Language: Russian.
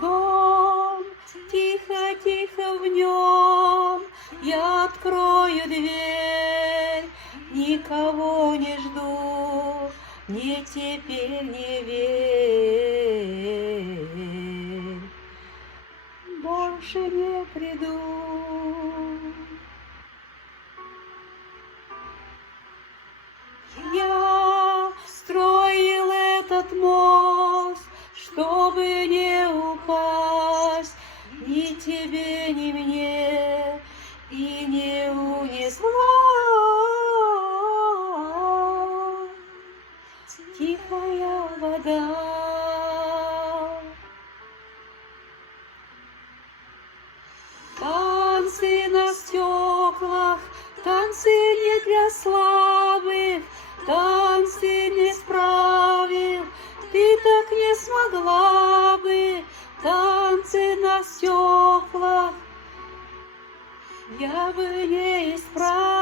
Дом, тихо-тихо в нем я открою дверь, никого не жду, мне теперь не верь, больше не приду. Я строил этот мост, чтобы не упасть ни тебе, ни мне, и не унесла тихая вода. Танцы на стеклах, танцы не для слабых, танцы не справил, ты так не смогла бы. Танцы на стеклах я бы не исправил.